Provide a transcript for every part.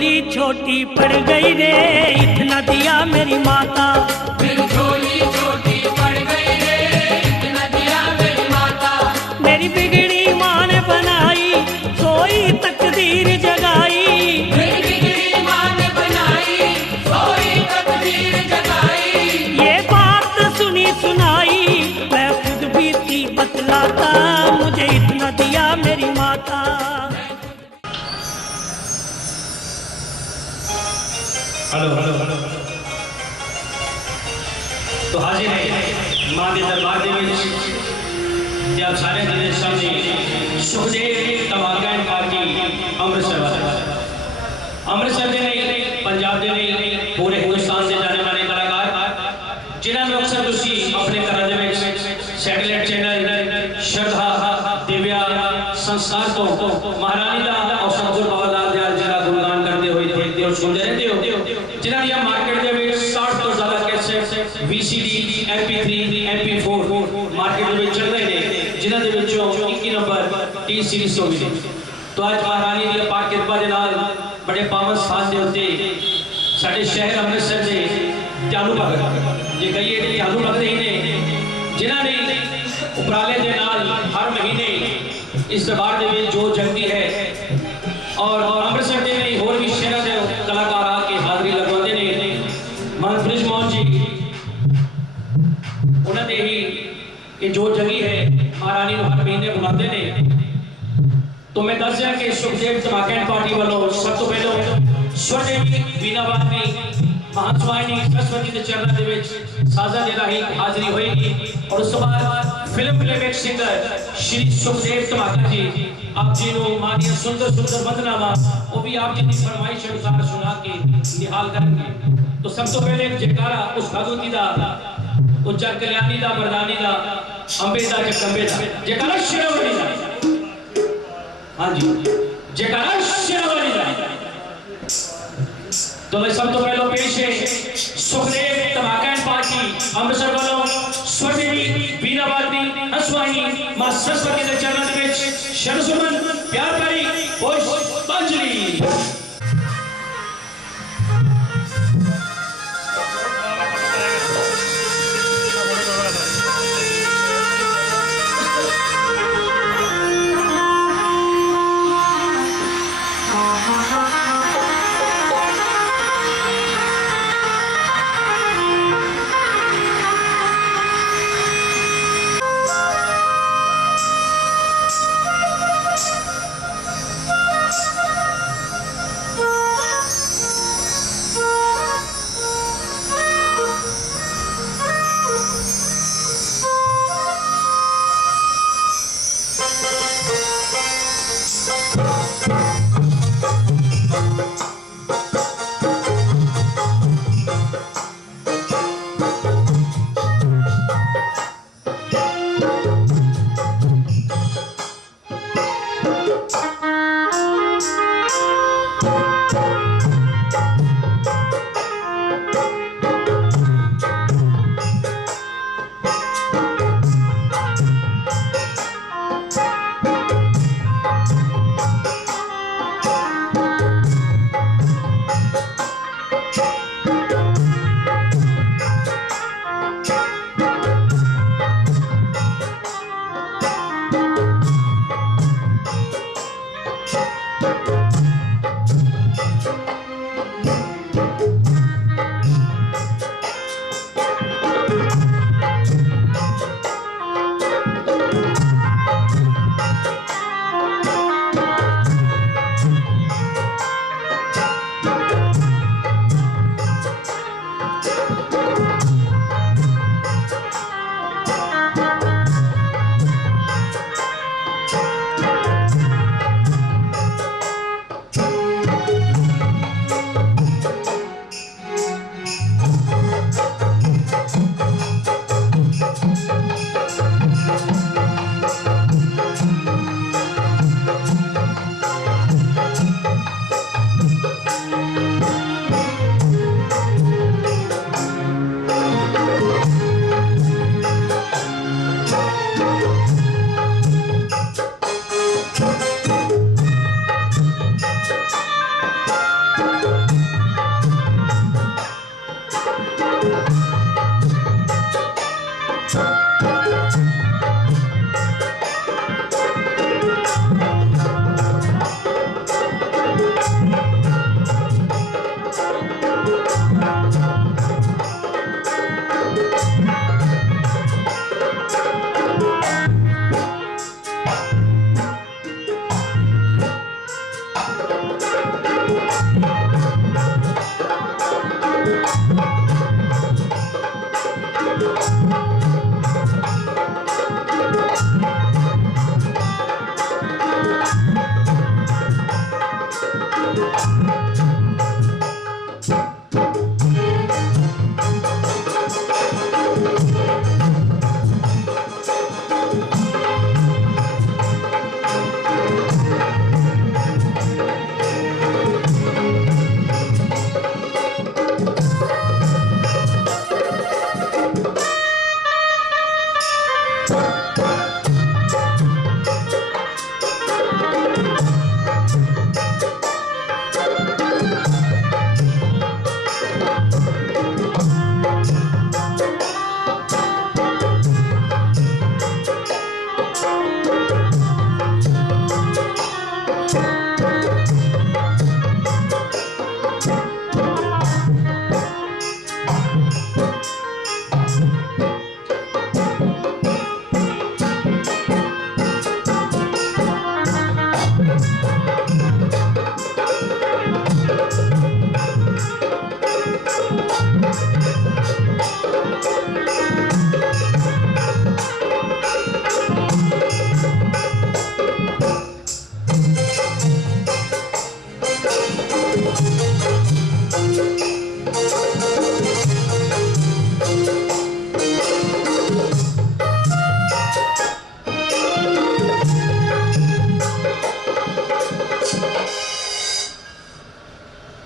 झोली छोटी पड़ गई रे, इतना दिया मेरी माता। मेरी झोली छोटी पड़ गई रे, इतना दिया मेरी माता। मेरी बिगड़ी माँ ने बनाई, सोई तकदीर जगाई। मेरी बिगड़ी माँ ने बनाई, सोई तकदीर जगाई। ये बात सुनी सुनाई, मैं खुद भी थी बतलाता, मुझे इतना दिया मेरी माता। Hello hello hello. तो हाजिर है मां के दरबार ਦੇ ਵਿੱਚ ਤੇ ਆਪ ਸਾਰੇ ਦੇ ਸਾਹਮਣੇ ਸੁਖਦੇਵ ਤਮਾਕੈਨ ਪਾਰਟੀ ਅੰਮ੍ਰਿਤਸਰ ਵਾਲਾ। ਅੰਮ੍ਰਿਤਸਰ ਦੇ ਨਹੀਂ, ਪੰਜਾਬ ਦੇ ਨਹੀਂ, ਪੂਰੇ ਹਿੰਦੁਸਤਾਨ ਦੇ ਜਾਣੇ ਮਾਨੇ ਕਲਾਕਾਰ ਜਿਨ੍ਹਾਂ ਨੂੰ ਅਕਸਰ ਤੁਸੀਂ ਆਪਣੇ ਘਰਾਂ ਦੇ ਵਿੱਚ ਸੈਟੇਲਾਈਟ ਚੈਨਲ ਸ਼ਰਧਾ ਦਿਵਿਆ ਸੰਸਾਰ ਤੋਂ ਮਹਾਰਾਣੀ ਦਾ ਔਰ ਸਤਿਗੁਰ ਬਾਬਾ ਲਾਲ ਦਿਆਲ ਜੀ ਦਾ ਗੁਣਗਾਨ ਕਰਦੇ ਹੋਏ ਦੇਖਦੇ ਹੋ, ਸੁਣਦੇ ਰਹਿੰਦੇ ਹੋ। जिन्हों दी मार्केट के 60 तो ज़्यादा cassette VCD MP3 MP4 market में चल रहे हैं, जिन्हों दे विचों 21 नंबर T सीरीज हो गई। तो आज महारानी दी पाक कृपा दे नाल बड़े पावन स्थान दे उत्ते साडे शहर अमृतसर दे त्यालू भगत जे कहिए ते त्यालू भगत ही ने, जिन्हों ने उपराले दे नाल हर महीने इस दरबार दे विच जो जगती है और अमृतसर दे नहीं होर भी शहर दे कलाकार आके हाजरी लगवाते ने। मनप्रीत मोहन जी उन्होंने ही ये जो जगी है महारानी को हर महीने बुलाते ने। तो मैं दस दिया कि सुखदेव तमाकैन पार्टी वालों सब तो पहले स्वरदेवी बीना बादनी महासवाहिनी सरस्वती के चरणों के विच साजा दे रही हाजरी होएगी और उस बाद film playback singer Shri Sukhdev तमाकैन जी आप जी को मानिया सुंदर सुंदर वंदनामा वो भी आप जी की फरमाइश अनुसार सुना के निहाल करेंगे। तो सब तो पहले जयकारा उस भगवती दा, उस जग कल्याणी दा, मर्दानी दा, अंबे दा, जगदंबे दा, जयकारा शेरावाली दा। हाँ जी, जयकारा शेरावाली दा। तो मैं सब तो पहले पेश है सुखदेव तमाकैन पार्टी अमृतसर वालों स्वरदेवी बीना बादनी हंसवाहिनी मां सरस्वती के चरणों के विच शरण सुमन प्यार भरी पुष्पांजलि।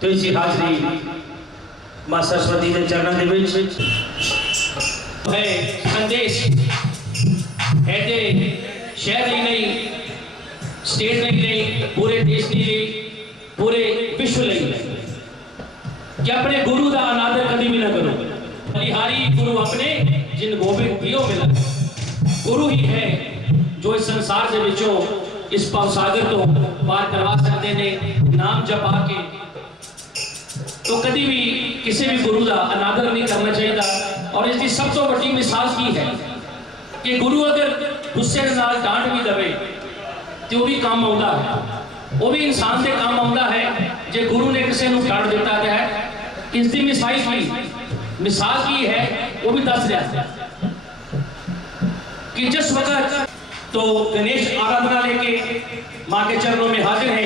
तो इसी हाजरी मां सरस्वती के चरणों के विच है संदेश ऐसे शहर ही नहीं, स्टेट नहीं, पूरे देश नहीं, पूरे विश्व नहीं, कि अपने गुरु का अनादर कभी भी ना करो। बलिहारी गुरु अपने जिन गोबिंद दियो मिला। गुरु ही है जो इस संसार के विचों इस भवसागर तो पार करवा सकते हैं नाम जपा के। तो कभी भी किसी भी गुरु का अनादर नहीं करना चाहिए। और इसकी सब तो बड़ी मिसाल की है कि गुरु अगर गुस्से नाल डांट भी दे तो वो भी काम आता है, वो भी इंसान के काम आता है। जो गुरु ने किसी को डांट दिता है, इसकी मिसाल की है, वो भी दस रहा कि जिस वक्त तो गणेश आराधना लेके मां के चरणों में हाजिर है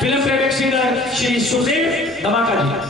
film playback singer Shri Sukhdev धमाका जी।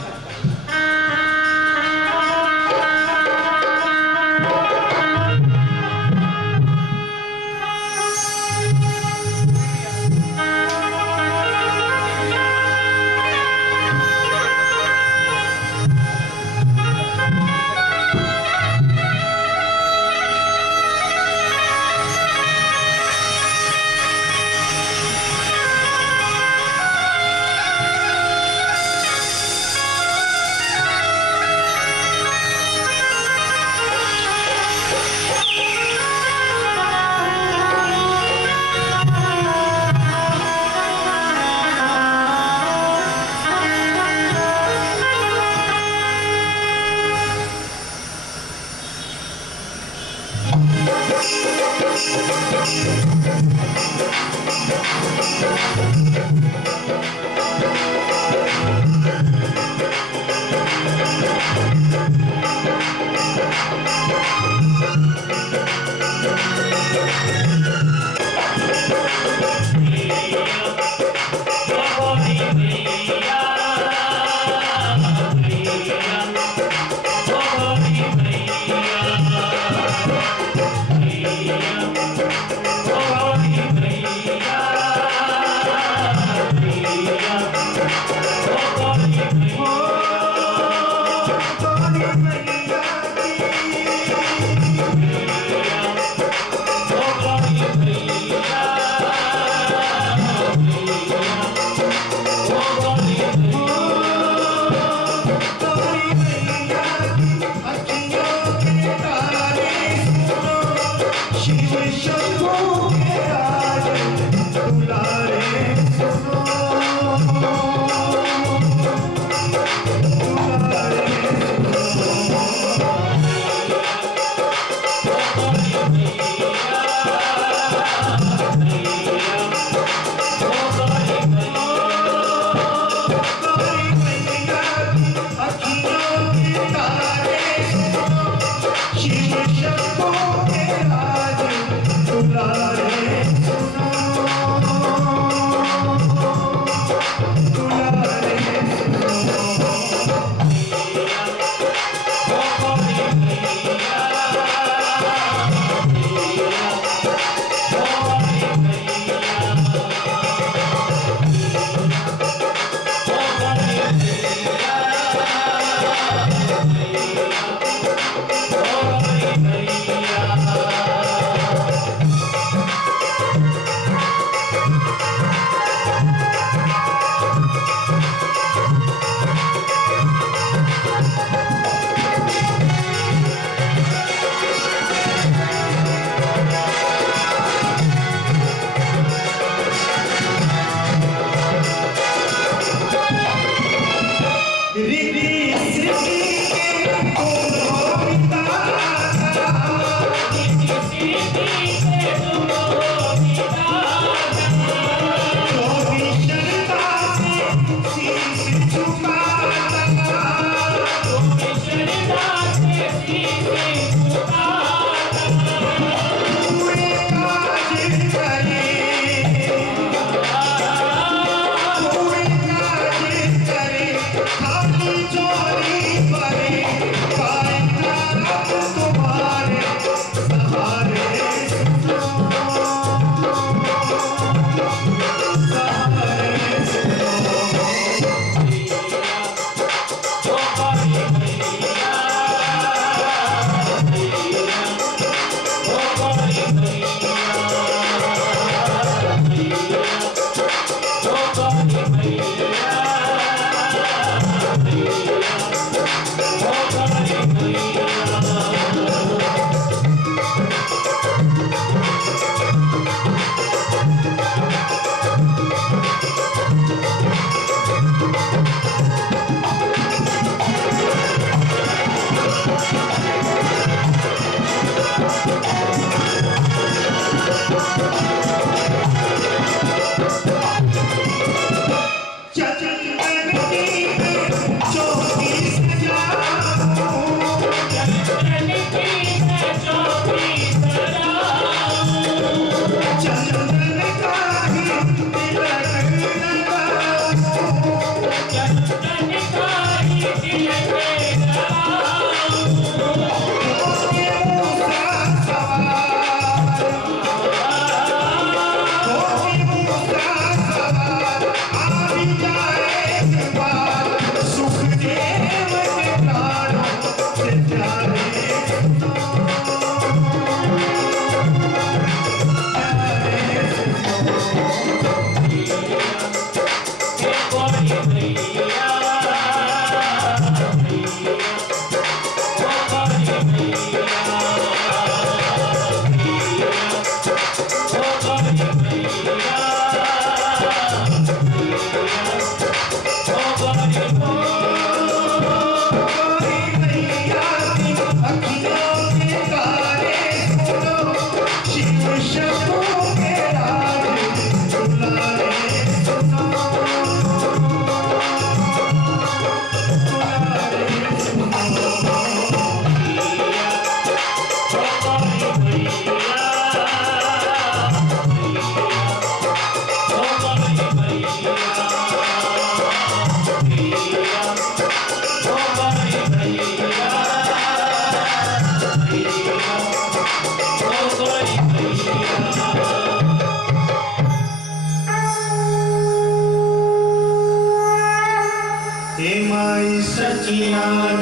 Oh,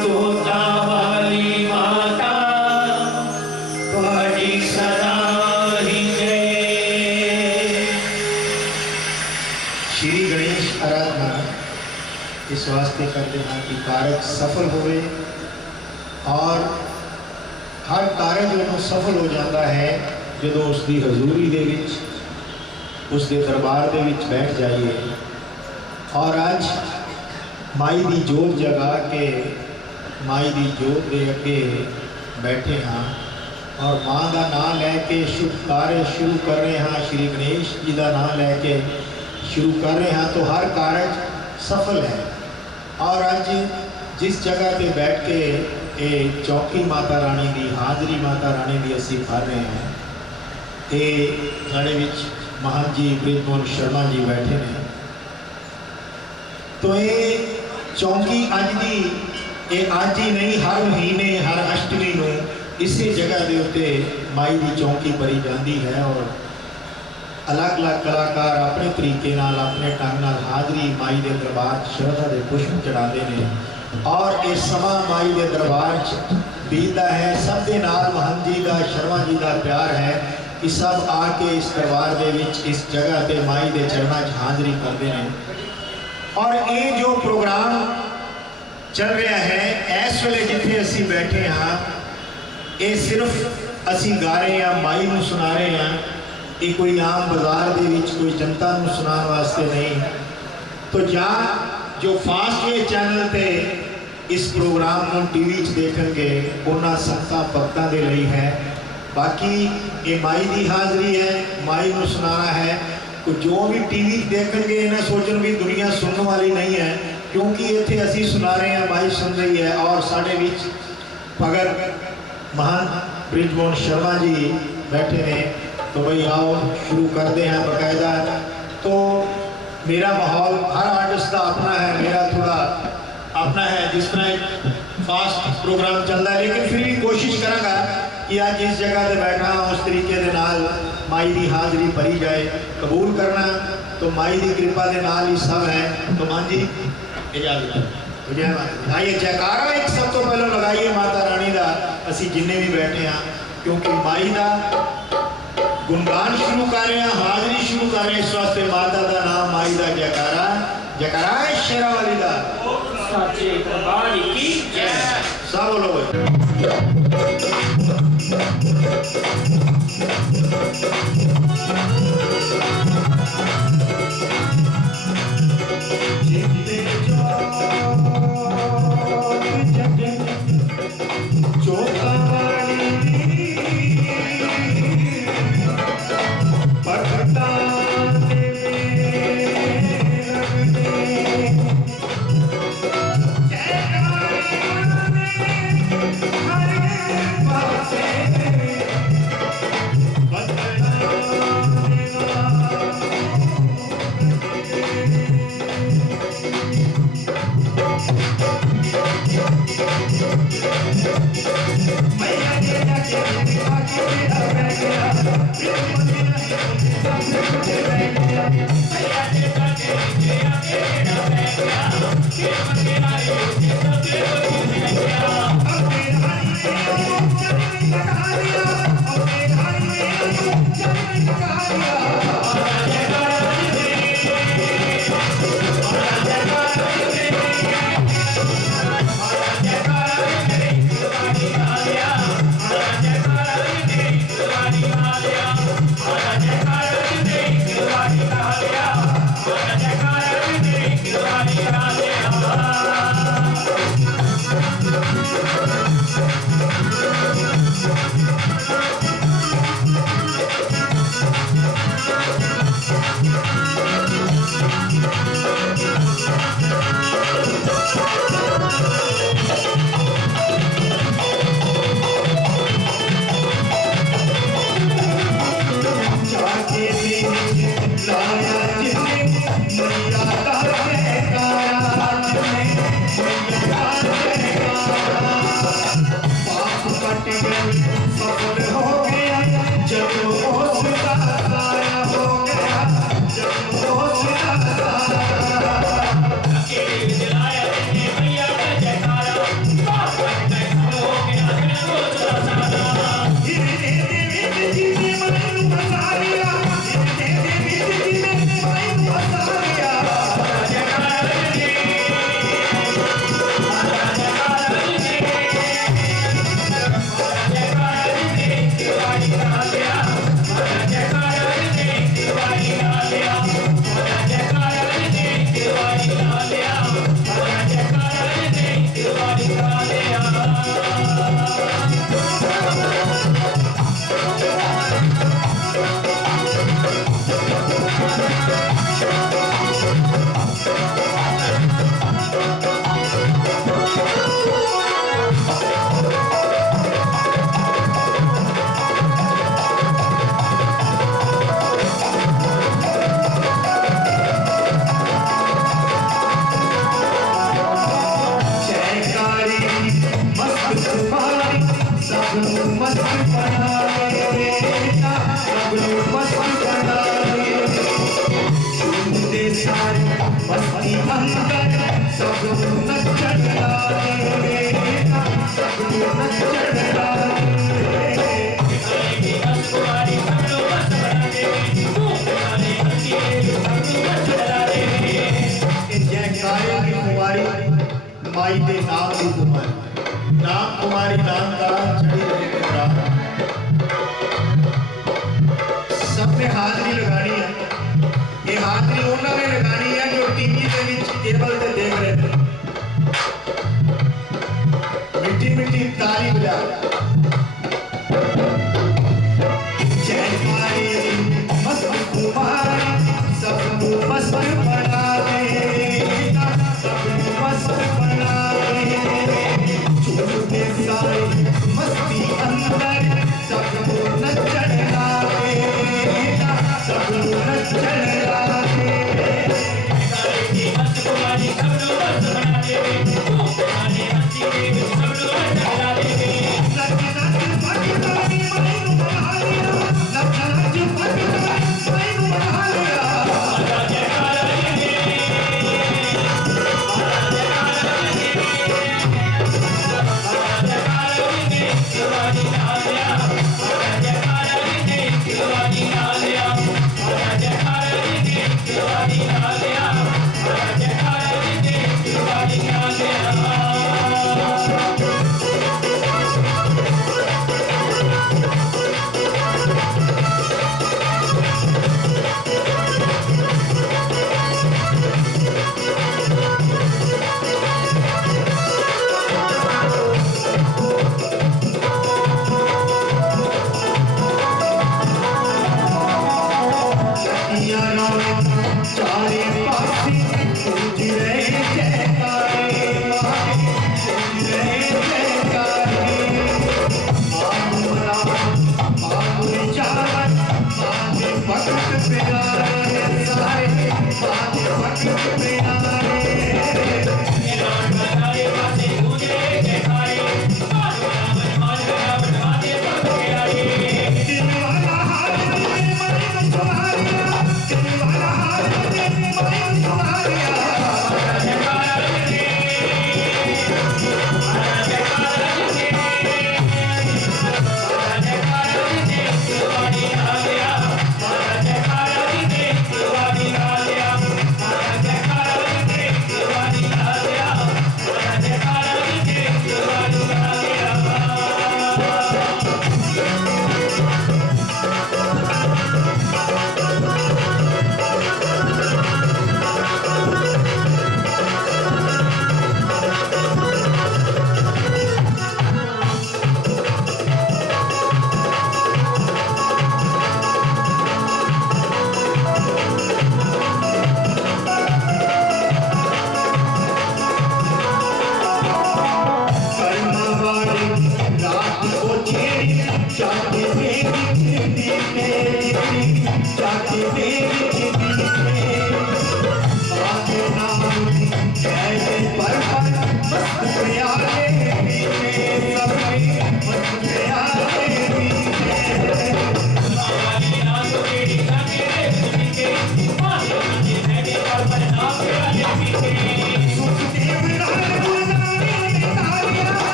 तोता वाली माता बड़ी सदा ही जय। श्री गणेश आराधना इस वास्ते करते हैं कि कारज सफल होवे और हर कारज ਉਹਨੂੰ सफल हो जाता है ਜਦੋਂ ਉਸ ਦੀ ਹਜ਼ੂਰੀ ਦੇ ਵਿੱਚ ਉਸ ਦੇ ਦਰਬਾਰ ਦੇ ਵਿੱਚ ਬੈਠ ਜਾਈਏ। और ਅੱਜ ਮਾਈ ਦੀ ਜੋਤ ਜਗਾ ਕੇ ਮਾਈ ਦੀ ਜੋਤ ਦੇ ਅੱਗੇ ਬੈਠੇ ਹਾਂ और माँ का नाम लैके शुभ कार्य शुरू कर रहे हैं। श्री गणेश जी का नाम लैके शुरू कर रहे हैं तो हर कार्य सफल है। और अज जिस जगह पे बैठ के ये चौकी माता रानी की हाजरी माता रानी की असी कर रहे हैं, ये साढ़े विच महान जी ब्रिजमोहन शर्मा जी बैठे हैं। तो ये चौकी अज की ये अज ही नहीं हर महीने हर अष्टमी को इसी जगह के उत्ते माई की चौकी भरी जाती है और अलग अलग कलाकार अपने तरीके नाल अपने ढंग नाल हाजरी माई के दरबार श्रद्धा के पुष्प चढ़ाते हैं और ये समा माई के दरबार बीतता है। सब के नाल महंत जी का शर्मा जी का प्यार है कि सब आके इस दरबार के विच इस जगह पे माई के चरणों च हाजरी करते हैं। और ये जो प्रोग्राम चल रहा है इस वेले जिथे असी बैठे हाँ, ये सिर्फ असी गा रहे हैं माई को सुना रहे हैं, ये कोई आम बाजार के विच कोई जनता को सुनाने वास्ते नहीं। तो या जो फास्ट वे चैनल पे इस प्रोग्राम को टीवी देखेंगे उन्होंने संतां भक्तों के लिए है। बाकी ये माई की हाजरी है, माई को सुनाना है। तो जो भी टीवी देखेंगे इन्हें सोचन भी दुनिया सुनने वाली नहीं है, क्योंकि इतने असी सुना रहे हैं माई सुन रही है। और साढ़े विच भगत महान ब्रिजमोहन शर्मा जी बैठे हैं। तो भाई आओ शुरू करते हैं बाकायदा। तो मेरा माहौल हर आर्टिस्ट का अपना है, मेरा थोड़ा अपना है जिस तरह एक फास्ट प्रोग्राम चल रहा है, लेकिन फिर भी कोशिश करांगा कि आज जिस जगह पे बैठा उस तरीके के नाल माई की हाजरी भरी जाए। कबूल करना तो माई की कृपा के नाल ही सब है। तो मान जी इजाजत आइए जयकारा एक सब तो पहले लगाइए माता रानी का असी जिन्ने भी बैठे हाँ, क्योंकि माई का गुणगान शुरू कर रहे हैं, हाजरी शुरू कर रहे हैं। इस वास्ते माता का नाम माई का जयकारा जयकारा है शेरा वाली का साचे दरबार की जय। सब बोलो माई दे नाम की कुमारी, नाम कुमारी नाम का चढ़ी रही रात। सबने हाजरी लगानी है। ये हाजरी उन्होंने लगानी है जो टीवी के बीच टेबल पे देख रहे थे। मिट्टी मिट्टी ताली बजा जयकारी मस्त कुमारी सबको मस्त बना दे, सबको मस्त बना दे, झूठे सारे मस्ती अंदर सबको नचन ला दे, सबको नचन ला दे। मस्त कुमारी सबको मस्त बना दे, तुम्हारे मस्ती के सबको मस्त बना दे।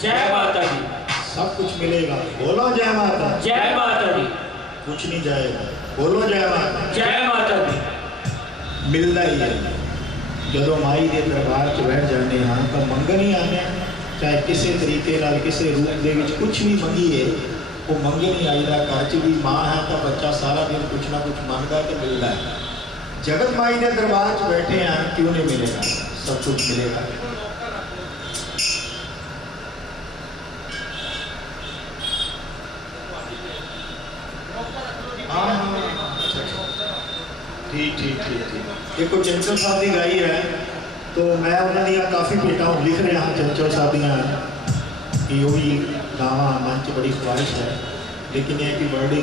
जय माता दी। सब कुछ मिलेगा, बोलो जय माता। जय माता दी। कुछ नहीं जाएगा, बोलो जय माता। जय माता दी। मिलता ही है जो माई के दरबार च बैठ जाने हाँ तो मंगन ही आने, चाहे किसी तरीके नाल किसी रूप दे विच कुछ भी मंगीए वो मंगन ही आईदा। घर च भी माँ है तो बच्चा सारा दिन कुछ ना कुछ मंगता तो मिलता है। जगत माई के दरबार च बैठे हैं, क्यों नहीं मिलेगा, सब कुछ मिलेगा। ठीक ठीक ठीक ठीक। एक चंचल साहब की गाई है तो मैं उन्होंने काफ़ी भेटा लिख रहा हाँ चंचल साहब दियाँ। कि वो भी गावा मन च बड़ी ख्वाहिश है, लेकिन यह कि वर्ड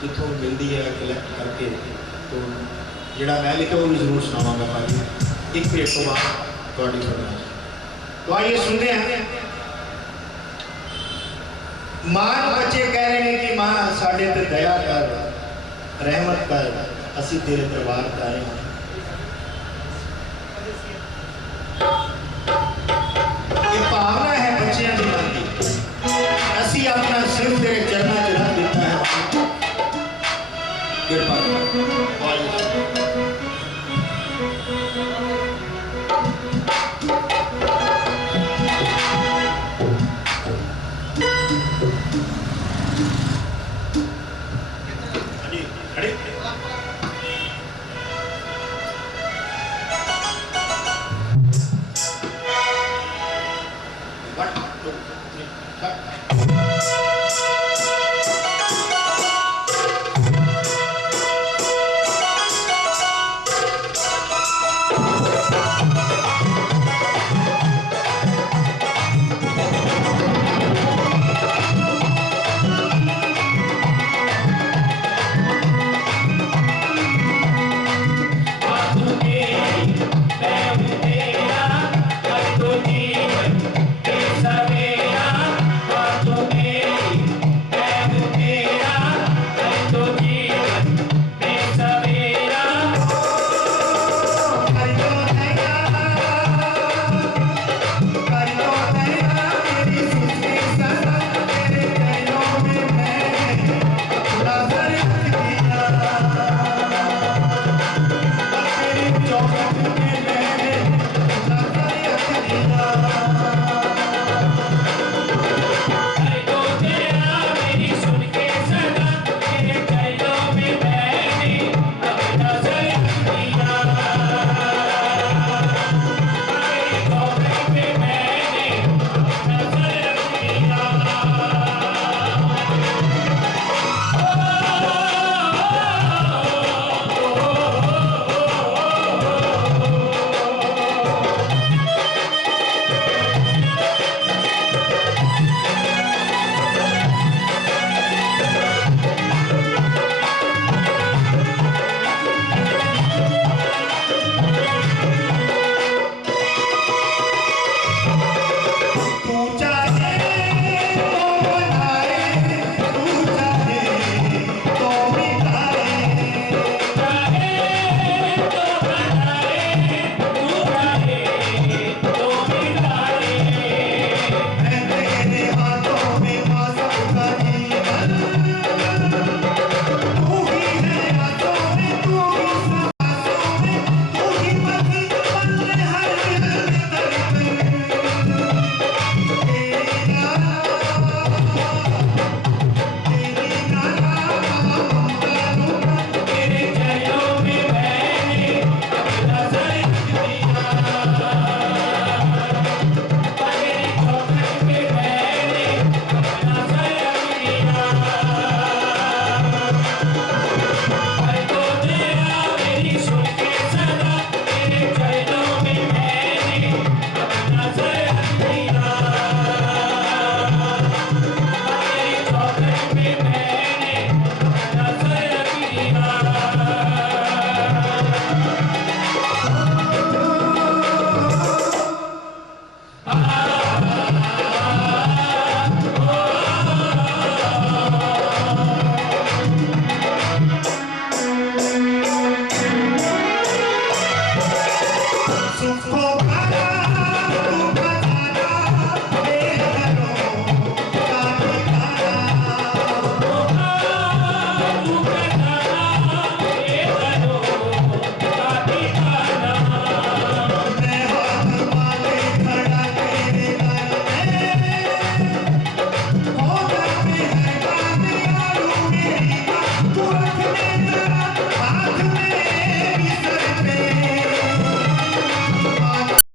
जितों मिलती है कलैक्ट करके तो जोड़ा मैं लिखा वो भी जरूर सुनावांगा भाई एक भेट तो बाद थोड़ी फरमाइश। तो आइए सुनते हैं। मां बच्चे कह रहे हैं कि मां साढ़े ते दया कर, रहमत कर, असी तेरे दरबार आए हैं।